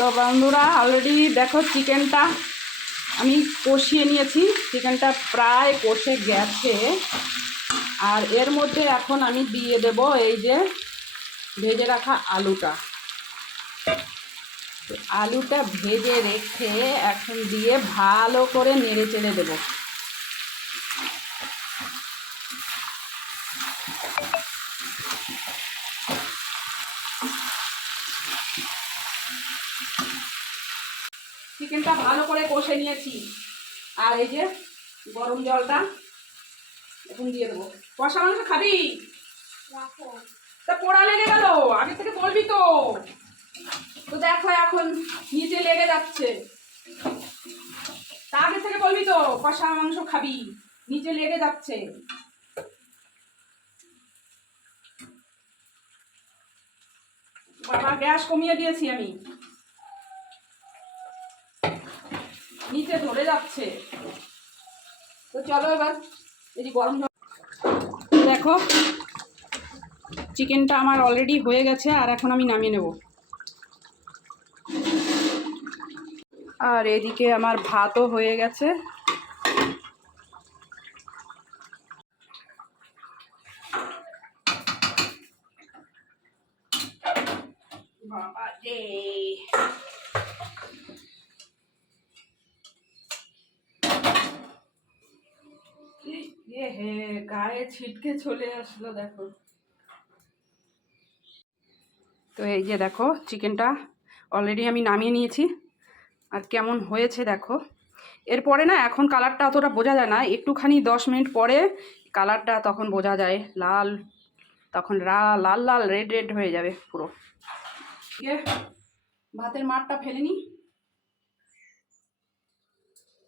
তো বন্ধুরা অলরেডি দেখো চিকেনটা আমি কষিয়ে নিয়েছি, চিকেনটা প্রায় কষে গেছে। আর এর মধ্যে এখন আমি দিয়ে দেব এই যে ভেজে রাখা আলুটা। আলুটা ভেজে রেখে এখন দিয়ে ভালো করে নেড়ে চেড়ে দেবো। চিকেনটা ভালো করে কষে নিয়েছি, আর এই যে গরম জলটা এখন দিয়ে দেবো। কষা মাংস খাবি? তা পোড়া লেগে গেল, আগে থেকে বলবি তো। তো দেখো এখন নিচে লেগে যাচ্ছে, তা আগে থেকে বলবি তো কষা মাংস খাবি, নিচে লেগে যাচ্ছে। বাবা গ্যাস কমিয়ে দিয়েছি আমি, নিচে ধরে যাচ্ছে। তো চলো এবার এই যে গরম জল দেখো চিকেনটা আমার অলরেডি হয়ে গেছে, আর এখন আমি নামিয়ে নেব। আর এদিকে আমার ভাতও হয়ে গেছে। বাবা রে, হে গায়ে ছিটকে চলে আসলো দেখো। তো এই যে দেখো চিকেনটা অলরেডি আমি নামিয়ে নিয়েছি, আর কেমন হয়েছে দেখো। এরপরে না এখন কালারটা অতটা বোঝা যায় না, একটুখানি 10 মিনিট পরে কালারটা তখন বোঝা যায় লাল, তখন লাল লাল রেড রেড হয়ে যাবে পুরো। ভাতের মারটা ফেলে নি,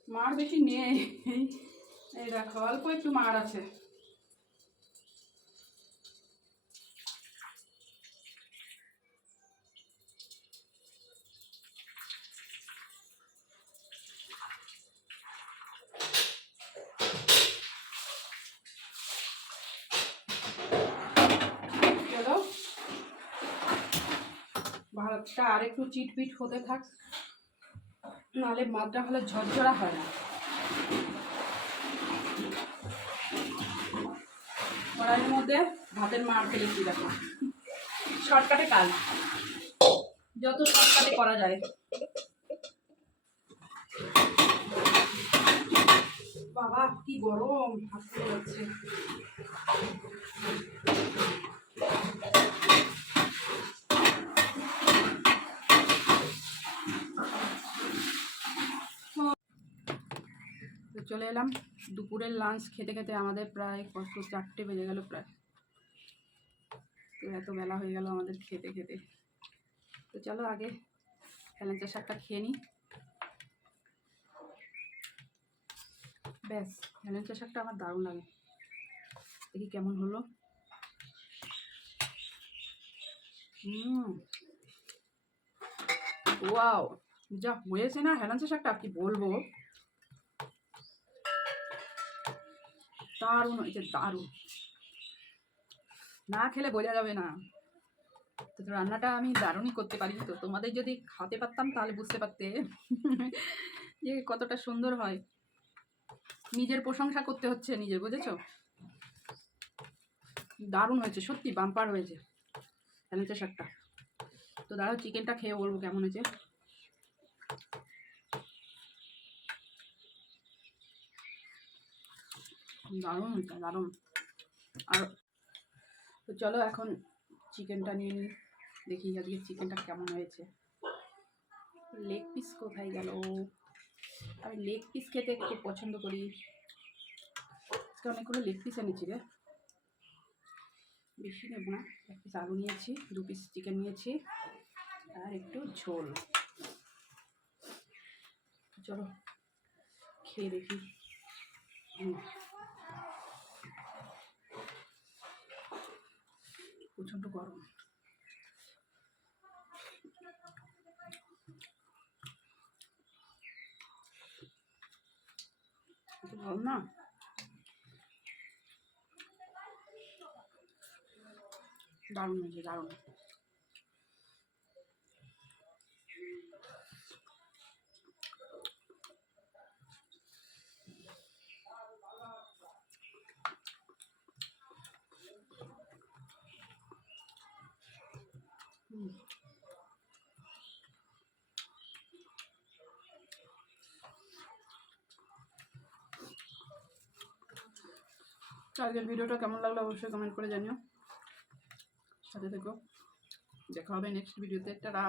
মার বেশি নেই, এই দেখো অল্প একটু মার আছে। চলো ভাতটা আর একটু চিটপিট হতে থাক, নাহলে মাছটা হলে ঝরঝরা হয় না। কড়াইয়ের মধ্যে ভাতের মার ফেলেছি দেখো, শর্টকাটে কাজ, যত শর্টকাটে করা যায়। বাবা কি গরম, হাত পুড়ে যাচ্ছে। তো চলে এলাম দুপুরের লাঞ্চ খেতে খেতে, আমাদের প্রায় কত 4টে বেজে গেল প্রায়। তো এত বেলা হয়ে গেল আমাদের খেতে খেতে। তো চলো আগে হেলেঞ্চা শাকটা খেয়ে নিই। ব্যাস, হেলেঞ্চা শাকটা আমার দারুণ লাগে, দেখি কেমন হলো। ওয়াও, যা হয়েছে না হেলেঞ্চা শাকটা কি বলবো, দারুণ হয়েছে দারুণ, না খেলে বোঝা যাবে না। তো রান্নাটা আমি দারুণই করতে পারি, তো তোমাদের যদি খাওয়াতে পারতাম তাহলে বুঝতে পারতে যে কতটা সুন্দর হয়। নিজের প্রশংসা করতে হচ্ছে নিজের, বুঝেছো? দারুণ হয়েছে সত্যি, বাম্পার হয়েছে হেলেঞ্চা শাকটা। তো দাঁড়াও চিকেনটা খেয়ে বলবো কেমন হয়েছে। দারুণ হয়েছে দারুণ। আর তো চলো এখন চিকেনটা নিয়ে নিই, দেখি আজকে চিকেনটা কেমন হয়েছে। লেগ পিস কোথায় গেল? আমি লেগ পিস খেতে খুব পছন্দ করি, আজকে অনেকগুলো লেগ পিস এনেছি রে, বেশি নেব না। 1 পিস আলু নিয়েছি, 2 পিস চিকেন নিয়েছি, আর একটু ঝোল। চলো খেয়ে দেখি। প্রচণ্ড গরম। গরম না, দারুণ হয়েছে দারুণ। আজকের ভিডিওটা কেমন লাগলো অবশ্যই কমেন্ট করে জানিও, সাথে থেকো। দেখা হবে নেক্সট ভিডিওতে। টাটা।